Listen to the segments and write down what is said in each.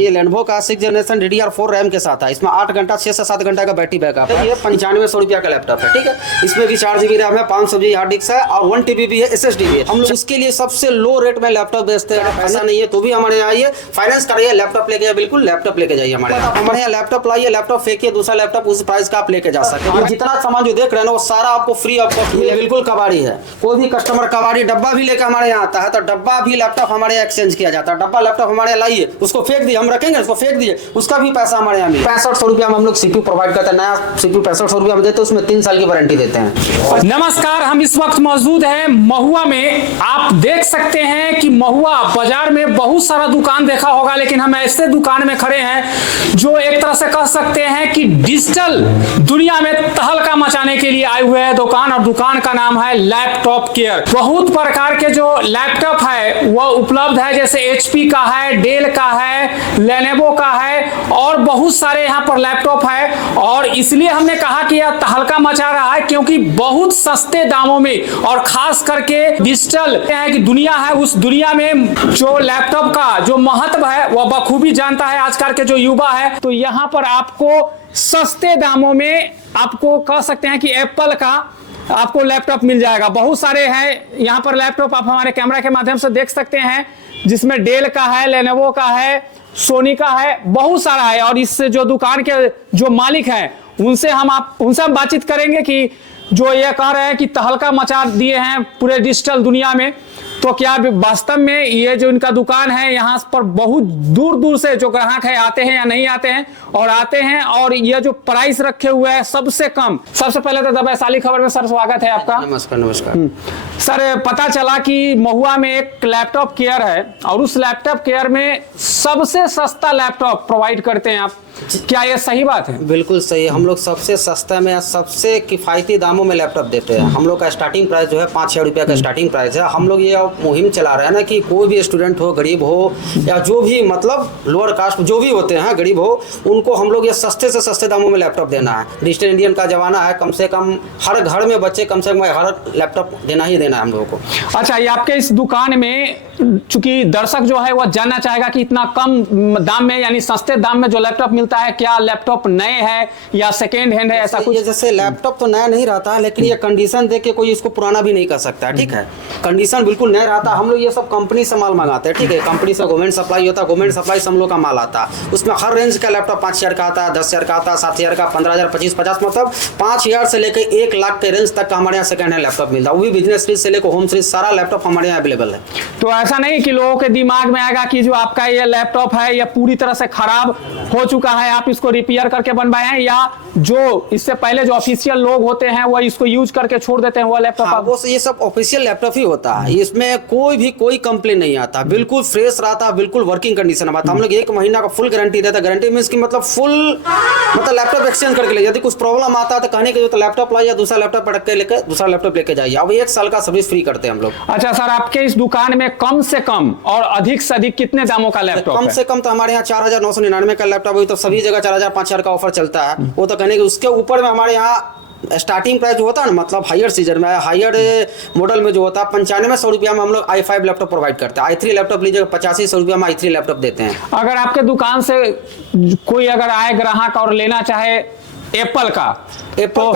ये लेनोवो का 6 generation DDR4 RAM के साथ है। इसमें 8 घंटा 6 से 7 घंटा का बैटरी बैकअप है। ये 9500 रुपया का लैपटॉप है, ठीक है। इसमें भी 4 GB रैम है, 500 GB हार्ड डिस्क है और 1 TB भी है, SSD भी है। हम लोग इसके लिए सबसे लो रेट में लैपटॉप बेचते हैं। पैसा नहीं है तो भी हमारे यहाँ आइए, फाइनेंस करिए, लैपटॉप लेके बिल्कुल लैपटॉप लेके जाइए हमारे यहाँ लैपटॉप लाइए, लैपटॉप फेंकिए, दूसरा लैपटॉप उस प्राइस का आप लेके जा सकते हैं। जितना सामान जो देख रहे हैं ना वो सारा आपको फ्री ऑफ कॉस्ट मिलेगा, बिल्कुल कबाड़ी है। कोई भी कस्टमर कबाड़ी डब्बा भी लेकर हमारे यहाँ आता है तो डब्बा भी लैपटॉप हमारे यहाँ एक्सचेंज किया जाता है। डब्बा लैपटॉप हमारे यहाँ लाइए, उसको फेंक दिए, हम रखेंगे, उसको फेंक दिए, उसका भी पैसा हमारे यहाँ मिले। 6500 रुपया में हम लोग CPU प्रोवाइड करते हैं। नया CPU 6500 रुपया में देते हैं, उसमें 3 साल की वारंटी देते हैं। नमस्कार, हम इस वक्त मौजूद हैं महुआ में। आप देख सकते हैं कि महुआ बाजार में बहुत सारा दुकान देखा होगा, लेकिन हम ऐसे दुकान में खड़े हैं जो एक तरह से कह सकते हैं कि डिजिटल दुनिया में तहलका मचाने के लिए आए हुए हैं दुकान, और दुकान का नाम है लैपटॉप केयर। बहुत प्रकार के जो लैपटॉप है वह उपलब्ध है, जैसे HP का है, डेल का है, लेनोवो का है और बहुत सारे यहाँ पर लैपटॉप है। और इसलिए हमने कहा कि यह तहलका मचा रहा है क्योंकि बहुत सस्ते दामों में, और खास करके डिजिटल है कि दुनिया है, उस दुनिया में जो लैपटॉप का जो महत्व है वह बखूबी जानता है आजकल के जो युवा है। तो यहाँ पर आपको सस्ते दामों में, आपको कह सकते हैं कि एप्पल का आपको लैपटॉप मिल जाएगा। बहुत सारे हैं यहाँ पर लैपटॉप, आप हमारे कैमरा के माध्यम से देख सकते हैं, जिसमें डेल का है, लेनोवो का है, सोनी का है, बहुत सारा है। और इस जो दुकान के जो मालिक हैं उनसे हम बातचीत करेंगे कि जो ये कह रहे हैं कि तहलका मचा दिए हैं पूरे डिजिटल दुनिया में, तो क्या वास्तव में ये जो इनका दुकान है यहाँ पर बहुत दूर दूर से जो ग्राहक है आते हैं या नहीं आते हैं, और आते हैं, और ये जो प्राइस रखे हुए हैं सबसे कम। सबसे पहले तो द वैशाली खबर में सर स्वागत है आपका। नमस्कार। नमस्कार सर, पता चला कि महुआ में एक लैपटॉप केयर है और उस लैपटॉप केयर में सबसे सस्ता लैपटॉप प्रोवाइड करते हैं आप, क्या यह सही बात है? बिल्कुल सही है। हम लोग सबसे सस्ता में, सबसे किफायती दामों में लैपटॉप देते हैं। हम लोग का स्टार्टिंग प्राइस जो है 5,000 रुपया का स्टार्टिंग प्राइस है। हम लोग ये मुहिम चला रहे हैं ना कि कोई भी स्टूडेंट हो, गरीब हो या जो भी मतलब लोअर कास्ट जो भी होते हैं, गरीब हो, उनको हम लोग ये सस्ते से सस्ते दामों में लैपटॉप देना है। डिजिटल इंडियन का जमाना है, कम से कम हर घर में बच्चे कम से कम हर लैपटॉप देना ही देना है हम लोगों को। अच्छा, ये आपके इस दुकान में, चूंकि दर्शक जो है वह जानना चाहेगा कि इतना कम दाम में, यानी सस्ते दाम में जो लैपटॉप मिलता है, क्या लैपटॉप नए है या सेकेंड हैंड है, ऐसा कुछ? जैसे लैपटॉप तो नया नहीं रहता है, लेकिन ये कंडीशन देख के कोई इसको पुराना भी नहीं कर सकता है, ठीक है। कंडीशन बिल्कुल नया रहता है। हम लोग ये सब कंपनी से माल मंगाते हैं, ठीक है। कंपनी से गवर्नमेंट सप्लाई होता है, गवर्नमेंट सप्लाई से हम लोग का माल आता है। उसमें हर रेंज का लैपटॉप 5,000 का आता है, 10,000 का आता है, 7,000 का, 15,000, 25, 50, मतलब 5,000 से लेकर 1 लाख के रेंज तक का हमारे यहाँ सेकंड हैंड लैपटॉप मिलता है। वो भी बिजनेस सीरीज से लेकर होम सीरीज, सारा लैपटॉप हमारे यहाँ अवेलेबल है। तो ऐसा नहीं कि लोगों के दिमाग में आएगा कि जो आपका ये लैपटॉप है ये पूरी तरह से खराब हो चुका है, आप इसको रिपेयर करके बनवाए हैं, या जो इससे पहले जो ऑफिशियल लोग होते हैं वो इसको यूज करके छोड़ देते हैं वो लैपटॉप? हाँ, वो ये सब ऑफिशियल लैपटॉप ही होता है। इसमें कोई कंप्लेन नहीं आता, बिल्कुल फ्रेश रहता है, बिल्कुल वर्किंग कंडीशन में आता है। हम लोग 1 महीना का फुल गारंटी देता है। गारंटी मींस की मतलब फुल, मतलब लैपटॉप एक्सचेंज करके ले, यदि कुछ प्रॉब्लम आता है तो कहने के तो लैपटॉप लाइए, दूसरा लैपटॉप पटक के लेकर दूसरा लैपटॉप लेके जाइए। अब 1 साल का सर्विस फ्री करते हैं हम लोग। अच्छा सर, आपके इस दुकान में कम से कम और अधिक से अधिक कितने दामों का लैपटॉप है? कम से कम तो हमारे यहाँ 4,999 का लैपटॉप है, तो सभी जगह 4,000, 5,000 का ऑफर चलता है। वो तो कहने के उसके ऊपर में हमारे यहाँ स्टार्टिंग प्राइस जो होता है ना, मतलब हायर सीजन में, हायर मॉडल में जो होता है 9500 रुपया में हम लोग i5 लैपटॉप प्रोवाइड करते हैं। i3 लैपटॉप लीजिएगा 8500 रुपया में i3 लैपटॉप देते हैं। अगर आपके दुकान से कोई अगर आए ग्राहक और लेना चाहे एप्पल का,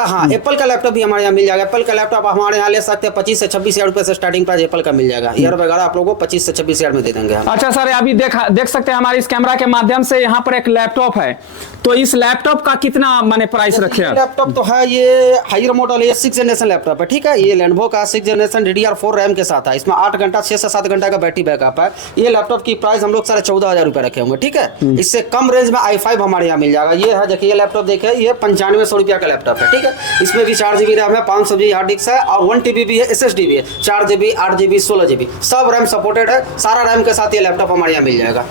हाँ, एप्पल का लैपटॉप भी हमारे यहाँ मिल जाएगा। एप्पल का लैपटॉप हमारे यहाँ ले सकते हैं 25 से 26,000 रुपये से स्टार्टिंग प्राइस एप्पल का मिल जाएगा। ईयर वगैरह आप लोगों को 25 से 26,000 में दे देंगे हम। अच्छा सर, अभी देख सकते हैं हमारे इस कैमरा के माध्यम से, यहाँ पर एक लैपटॉप है, तो इस लैपटॉप का कितना माने प्राइस रखे हैं? लैपटॉप तो है, ये हायर मॉडल है, 6 जनरेशन लैपटॉप है, ठीक है। ये लेनोवो का 6 जनरेशन DDR4 रैम के साथ है। इसमें 8 घंटा 6 से 7 घंटा का बैटरी बैकअप है। ये लैपटॉप की प्राइस हम लोग 14,500 रुपये रखे होंगे, ठीक है। इससे कम रेंज में i5 हमारे यहाँ मिल जाएगा। ये है, देखिए ये लैपटॉप देखिए, ये 9500 रुपया का लैपटॉप है, ठीक है। इसमें भी 4 GB रैम है, 500 GB हार्ड डिस्क है और 1 TB भी है, SSD भी है। 4 GB, 8 GB, 16 GB सब रैम सपोर्टेड है। सारा रैम के साथ ये लैपटॉप हमारे यहाँ मिल जाएगा।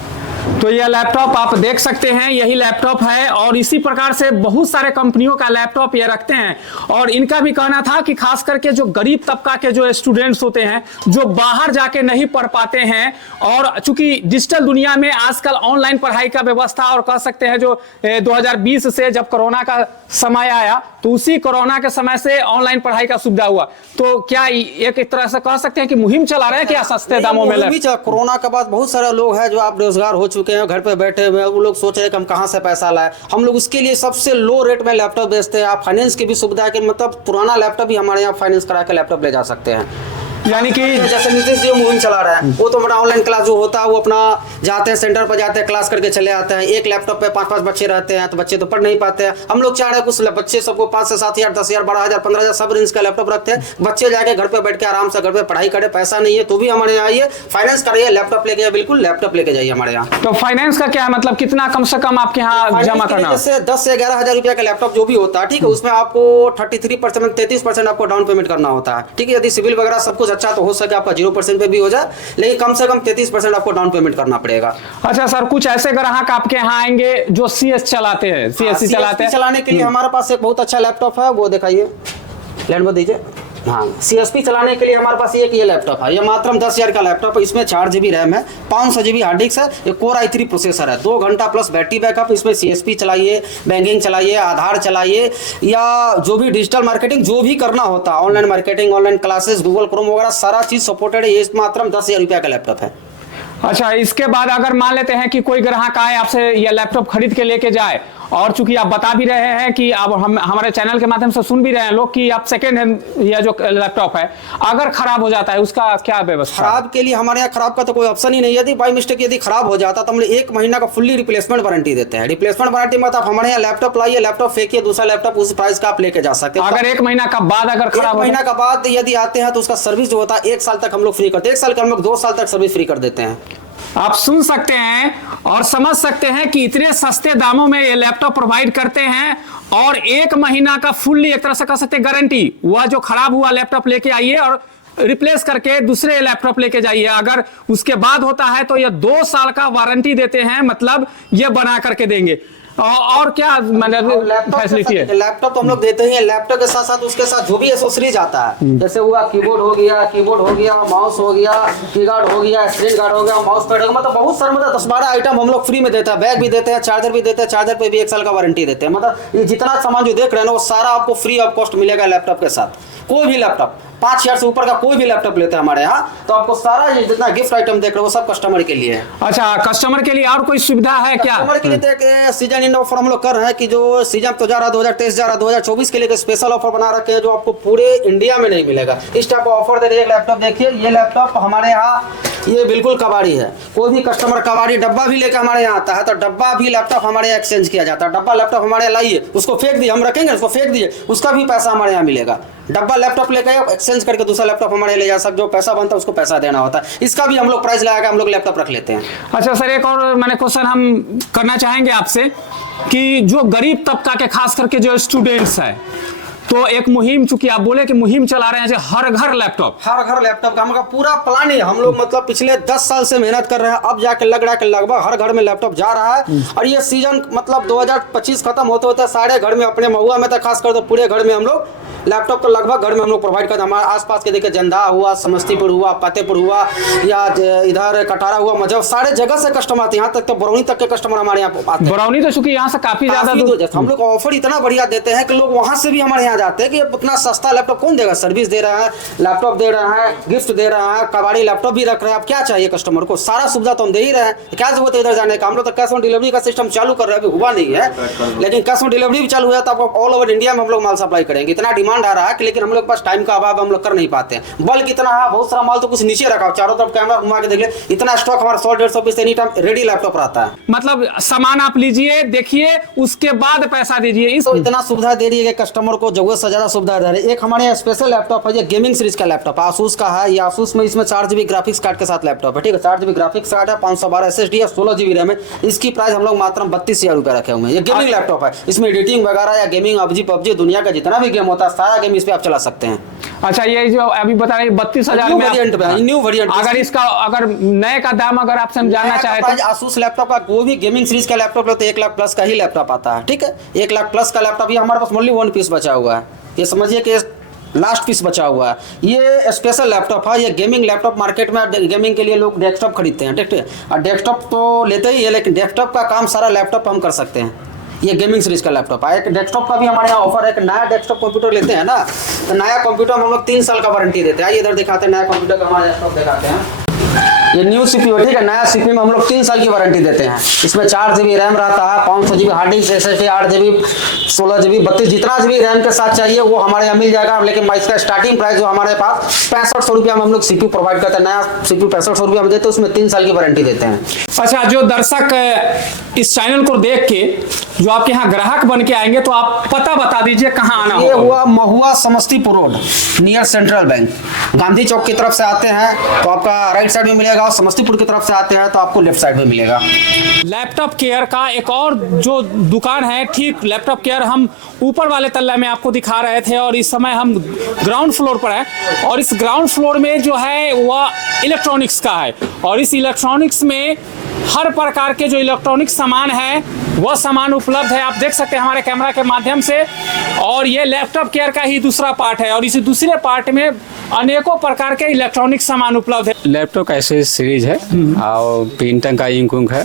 तो यह लैपटॉप आप देख सकते हैं, यही लैपटॉप है, और इसी प्रकार से बहुत सारे कंपनियों का लैपटॉप ये रखते हैं। और इनका भी कहना था कि खास करके जो गरीब तबका के जो स्टूडेंट्स होते हैं, जो बाहर जाके नहीं पढ़ पाते हैं, और चूंकि डिजिटल दुनिया में आजकल ऑनलाइन पढ़ाई का व्यवस्था, और कह सकते हैं जो 2020 से जब कोरोना का समय आया, तो उसी कोरोना के समय से ऑनलाइन पढ़ाई का सुविधा हुआ। तो क्या एक तरह से कह सकते हैं कि मुहिम चला रहे हैं क्या सस्ते दामों में? कोरोना के बाद बहुत सारे लोग हैं जो आप बेरोजगार हो चुके हैं, घर पे बैठे हुए हैं, वो लोग सोच रहे हैं कि हम कहाँ से पैसा लाए। हम लोग उसके लिए सबसे लो रेट में लैपटॉप बेचते हैं। आप फाइनेंस की भी सुविधा है कि मतलब पुराना लैपटॉप भी हमारे यहाँ फाइनेंस करा के लैपटॉप ले जा सकते हैं। यानी कि जैसे नीतीश जी मुहिम चला रहा है, वो तो हमारा ऑनलाइन क्लास जो होता है वो अपना जाते हैं सेंटर पर, जाते हैं क्लास करके चले आते हैं। एक लैपटॉप पे 5-5 बच्चे रहते हैं तो बच्चे तो पढ़ नहीं पाते हैं। हम लोग चाह रहे हैं कुछ बच्चे सबको 5 से 7 हज़ार, 10 हज़ार, 12 हज़ार, 15 हज़ार सब रेंज का लैपटॉप रखते हैं। बच्चे जाके घर पे बैठ के आराम से घर पे पढ़ाई करे। पैसा नहीं है तो भी हमारे यहाँ आइए, फाइनेंस करिए, लैपटॉप लेके, बिल्कुल लैपटॉप लेके जाइए हमारे यहाँ। तो फाइनेंस का क्या है, मतलब कितना कम से कम आपके यहाँ जमा करना? जैसे 10 से 11 हज़ार रुपया का लैपटॉप जो भी होता है, ठीक है, उसमें आपको 33%, 33% आपको डाउन पेमेंट करना होता है। ठीक है, यदि सिविल वगैरह सब कुछ अच्छा तो हो सके आपका 0% पे भी हो जाए, लेकिन कम से कम 33% आपको डाउन पेमेंट करना पड़ेगा। अच्छा सर, कुछ ऐसे ग्राहक आपके यहाँ आएंगे जो CS चलाते हैं, CSC चलाते हैं, चलाने के लिए हमारे पास एक बहुत अच्छा लैपटॉप है, वो दिखाइए, लैंड में दीजिए। हाँ, CSP चलाने के लिए हमारे पास ये लैपटॉप है, ये मात्र 10 हज़ार का लैपटॉप है। इसमें 4 GB रैम है, 500 GB हार्ड डिस्क है, ये कोर i3 प्रोसेसर है, 2 घंटा प्लस बैटरी बैकअप। इसमें CSP चलाइए, बैंकिंग चलाइए, आधार चलाइए, या जो भी डिजिटल मार्केटिंग जो भी करना होता है, online marketing, online classes, Google Chrome वगैरह सारा चीज़ सपोर्टेड है। ये मात्र 10 हज़ार रुपया का लैपटॉप है। अच्छा, इसके बाद अगर मान लेते हैं कि कोई ग्राहक आए आपसे ये लैपटॉप खरीद के लेके जाए, और चूंकि आप बता भी रहे हैं कि आप हमारे चैनल के माध्यम से सुन भी रहे हैं लोग कि आप सेकेंड हैंड यह जो लैपटॉप है अगर खराब हो जाता है उसका क्या व्यवस्था? खराब के लिए हमारे यहाँ खराब का तो कोई ऑप्शन ही नहीं है। यदि बाई मिस्टेक यदि खराब हो जाता तो हम 1 महीना का फुल्ली रिप्लेसमेंट वारंटी देते हैं। रिप्लेसमेंट वारंटी में आप हमारे यहाँ लैपटॉप लाइए, लैपटॉप फेंकिए, दूसरा लैपटॉप उस प्राइस का आप लेके जा सकते हैं। अगर 1 महीना का बाद अगर खराब, 1 महीना का बाद यदि आते हैं तो उसका सर्विस जो होता है 1 साल तक हम लोग फ्री करते हैं। 1 साल का हम लोग 2 साल तक सर्विस फ्री कर देते हैं। आप सुन सकते हैं और समझ सकते हैं कि इतने सस्ते दामों में ये लैपटॉप प्रोवाइड करते हैं, और 1 महीना का फुल्ली एक तरह से कह सकते हैं गारंटी। वह जो खराब हुआ लैपटॉप लेके आइए और रिप्लेस करके दूसरे लैपटॉप लेके जाइए। अगर उसके बाद होता है तो ये 2 साल का वारंटी देते हैं, मतलब ये बना करके देंगे। और क्या मतलब फैसिलिटी है? लैपटॉप तो हम लोग देते ही हैं। लैपटॉप के साथ साथ उसके साथ जो भी एसेसरीज आता है, जैसे हुआ कीबोर्ड हो गया, माउस हो गया, कीगार्ड हो गया, स्क्रीन गार्ड हो गया, माउस पैड हो गया, मतलब बहुत सारे, मतलब 10-12 आइटम हम लोग फ्री में देते हैं। बैग भी देते हैं, चार्जर भी देते हैं, चार्जर पे भी 1 साल का वारंटी देते हैं। मतलब ये जितना सामान जो देख रहे हैं ना वो सारा आपको फ्री ऑफ कॉस्ट मिलेगा लैपटॉप के साथ। कोई भी लैपटॉप 5 हज़ार से ऊपर का कोई भी लैपटॉप लेते हैं हमारे यहाँ तो आपको सारा जितना गिफ्ट आइटम देख रहे हो वो सब कस्टमर के लिए है। अच्छा, कस्टमर के लिए और कोई सुविधा है क्या? कस्टमर के लिए तो एक सीजन इन ऑफर हम लोग कर रहे हैं कि जो सीजन तो जा रहा 2023 जा रहा 2024 के लिए स्पेशल ऑफर बना रखे हैं जो आपको पूरे इंडिया में नहीं मिलेगा। इस टाइप का ऑफर दे रहे हैं। लैपटॉप देखिए, ये लैपटॉप हमारे यहाँ ये बिल्कुल कबाड़ी है। कोई भी कस्टमर कबाड़ी डब्बा भी लेकर हमारे यहाँ आता है तो डब्बा भी लैपटॉप हमारे यहाँ एक्सचेंज किया जाता है। डब्बा लैपटॉप हमारे यहाँ लाइए, उसको फेंक दिए, हम रखेंगे, उसको फेंक दिए, उसका भी पैसा हमारे यहाँ मिलेगा। डब्बा लैपटॉप लेकर एक्सचेंज करके दूसरा लैपटॉप हमारे ले जा सकते, जो पैसा बनता है उसको पैसा देना होता है। इसका भी हम लोग प्राइस लगा के हम लोग लैपटॉप रख लेते हैं। अच्छा सर, एक और मैंने क्वेश्चन हम करना चाहेंगे आपसे कि जो गरीब तबका के खास करके जो स्टूडेंट्स है, तो एक मुहिम, चूंकि आप बोले कि मुहिम चला रहे हैं जो हर घर लैपटॉप का हम पूरा प्लान है। हम लोग मतलब पिछले 10 साल से मेहनत कर रहे हैं, अब जाके लग रहा है कि लगभग हर घर में लैपटॉप जा रहा है। और ये सीजन मतलब 2025 खत्म होते होते सारे घर में, अपने महुआ में तो खास कर तो पूरे घर में हम लोग लैपटॉप तो लगभग घर में हम लोग प्रोवाइड करते हैं। हमारे आसपास के देखिए जंदा हुआ, समस्तीपुर हुआ, फतेहपुर हुआ, या इधर कटारा हुआ, मजब, सारे जगह से कस्टमर आते हैं। यहाँ तक तो बरौनी तक के कस्टमर हमारे यहाँ आते हैं। बरौनी तो चूंकि यहाँ से काफी ज्यादा हम लोग ऑफर इतना बढ़िया देते हैं कि लोग वहाँ से भी हमारे यहाँ जाते हैं कि उतना सस्ता लैपटॉप कौन देगा। सर्विस दे रहा है, लैपटॉप दे रहा है, गिफ्ट दे रहा है, कबाड़ी लैपटॉप भी रख रहे हैं। अब क्या चाहिए कस्टमर को? सारा सुविधा तो हम दे ही रहे हैं, क्या जरूरत है इधर जाने का? हम लोग तो कैश ऑन डिलीवरी का सिस्टम चालू कर रहे हैं, अभी हुआ नहीं है, लेकिन कैश ऑन डिलीवरी भी चालू हुआ तो आपको ऑल ओवर इंडिया में हम लोग माल सप्लाई करेंगे। इतना डिमांड आ रहा है कि लेकिन हम लोग के पास टाइम का अभाव, हम लोग कर नहीं पाते हैं। बल्कि इतना है, बहुत सारा माल तो कुछ नीचे रखा, चारों तरफ कैमरा घुमा के देख ले, इतना स्टॉक हमारा 100-150 piece any time ready laptop रहता है। मतलब सामान आप लीजिए, देखिए, उसके बाद पैसा दीजिए। इस तो इतना सुविधा दे रही है कि कस्टमर को जरूरत से ज्यादा सुविधा दे रही है। एक हमारे यहाँ स्पेशल लैपटॉप है, ये गेमिंग सीरीज का लैपटॉप आसूस का है। ये आसूस में इसमें 4 GB ग्राफिक्स कार्ड के साथ लैपटॉप है, ठीक है। 4 GB ग्राफिक्स कार्ड है, 512 SSD है, 16 GB रैम है। इसकी प्राइस हम लोग मात्र 32 हज़ार रुपये रखे हुए हैं। ये गेमिंग लैपटॉप है, इसमें एडिटिंग वगैरह या गेमिंग पबजी दुनिया का जितना भी गेम होता है सारा गेम इस पे आप चला सकते हैं। अच्छा, ये जो अभी बता रहे 32,000 में न्यू वेरिएंट। अगर इसका अगर नए का दाम अगर आपसे हम जानना चाहे तो आसूस लैपटॉप का कोई भी गेमिंग सीरीज का लैपटॉप तो 1 लाख प्लस का ही लैपटॉप आता है, ठीक है। 1 लाख प्लस का लैपटॉप ये हमारे पास ओनली 1 पीस बचा हुआ है। ये समझिए कि लास्ट पीस बचा हुआ है। ये स्पेशल लैपटॉप है, ये गेमिंग लैपटॉप। मार्केट में गेमिंग के लिए लोग डेस्कटॉप खरीदते हैं, ठीक है। और डेस्कटॉप तो लेते ही है, लेकिन डेस्कटॉप का काम सारा लैपटॉप हम कर सकते हैं। ये गेमिंग सीरीज का लैपटॉप है। एक डेस्कटॉप का भी हमारे यहाँ ऑफर है। एक नया डेस्कटॉप कंप्यूटर लेते हैं ना, तो नया कंप्यूटर में हम लोग 3 साल का वारंटी देते हैं। आइए इधर दिखाते हैं, नया कंप्यूटर का हमारा डेस्कटॉप दिखाते हैं। ये न्यू CPU है, ठीक है। नया CPU में हम लोग 3 साल की वारंटी देते हैं। इसमें 4 GB रैम रहता है, 500 GB hard disk, SSD 8 GB, 16 GB, 32, जितना GB रैम के साथ चाहिए वो हमारे यहाँ मिल जाएगा। लेकिन इसका स्टार्टिंग प्राइस जो हमारे पास 6500 रुपया में हम लोग CPU प्रोवाइड करते हैं। नया CPU 6500 रुपया में देते हैं, उसमें 3 साल की वारंटी देते हैं। अच्छा, जो दर्शक इस चैनल को देख के जो आपके यहाँ ग्राहक बन के आएंगे तो आप पता बता दीजिए कहाँ आना ये होगा। हुआ Mahua Samastipur road, near central bank. Gandhi Chowk की तरफ से आते हैं तो आपका राइट साइड में मिलेगा, और समस्तीपुर की तरफ से आते हैं तो आपको लेफ्ट साइड में मिलेगा। लैपटॉप केयर का एक और जो दुकान है, ठीक लैपटॉप केयर हम ऊपर वाले तल्ला में आपको दिखा रहे थे और इस समय हम ग्राउंड फ्लोर पर हैं। और इस ग्राउंड फ्लोर में जो है वह इलेक्ट्रॉनिक्स का है, और इस इलेक्ट्रॉनिक्स में हर प्रकार के जो इलेक्ट्रॉनिक सामान है वह सामान उपलब्ध है। आप देख सकते हैं हमारे कैमरा के माध्यम से। और ये लैपटॉप केयर का ही दूसरा पार्ट है, और इसी दूसरे पार्ट में अनेकों प्रकार के इलेक्ट्रॉनिक सामान उपलब्ध है। लैपटॉप का ऐसे सीरीज है और प्रिंटर का इंक उंक है।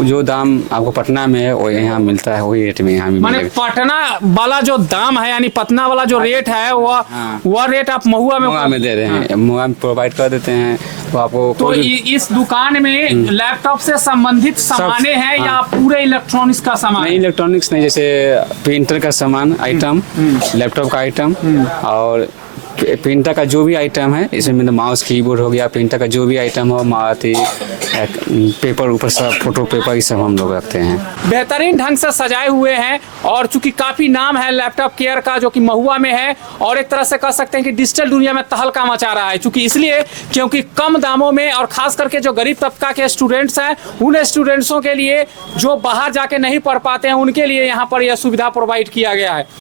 जो दाम आपको पटना में है वो यहाँ मिलता है, वही रेट में यहाँ भी माने मिलेगा। पटना वाला जो दाम है यानी पटना वाला जो रेट है वह रेट आप महुआ में दे रहे हैं, महुआ में प्रोवाइड कर देते हैं। तो आपको तो इस दुकान में लैपटॉप से संबंधित सामाने हैं या पूरे इलेक्ट्रॉनिक्स का सामान? नहीं, इलेक्ट्रॉनिक्स नहीं, जैसे प्रिंटर का सामान आइटम, लैपटॉप का आइटम और प्रिंटर का जो भी आइटम है, इसमें मतलब माउस कीबोर्ड हो गया, प्रिंटर का जो भी आइटम हो, पेपर ऊपर सब फोटो पेपर ये सब हम लोग रखते हैं। बेहतरीन ढंग से सजाए हुए हैं, और चूंकि काफी नाम है लैपटॉप केयर का जो कि महुआ में है, और एक तरह से कह सकते हैं कि डिजिटल दुनिया में तहलका मचा रहा है। चूंकि इसलिए क्योंकि कम दामों में, और खास करके जो गरीब तबका के स्टूडेंट्स हैं उन स्टूडेंट्सों के लिए जो बाहर जाके नहीं पढ़ पाते हैं उनके लिए यहाँ पर यह सुविधा प्रोवाइड किया गया है।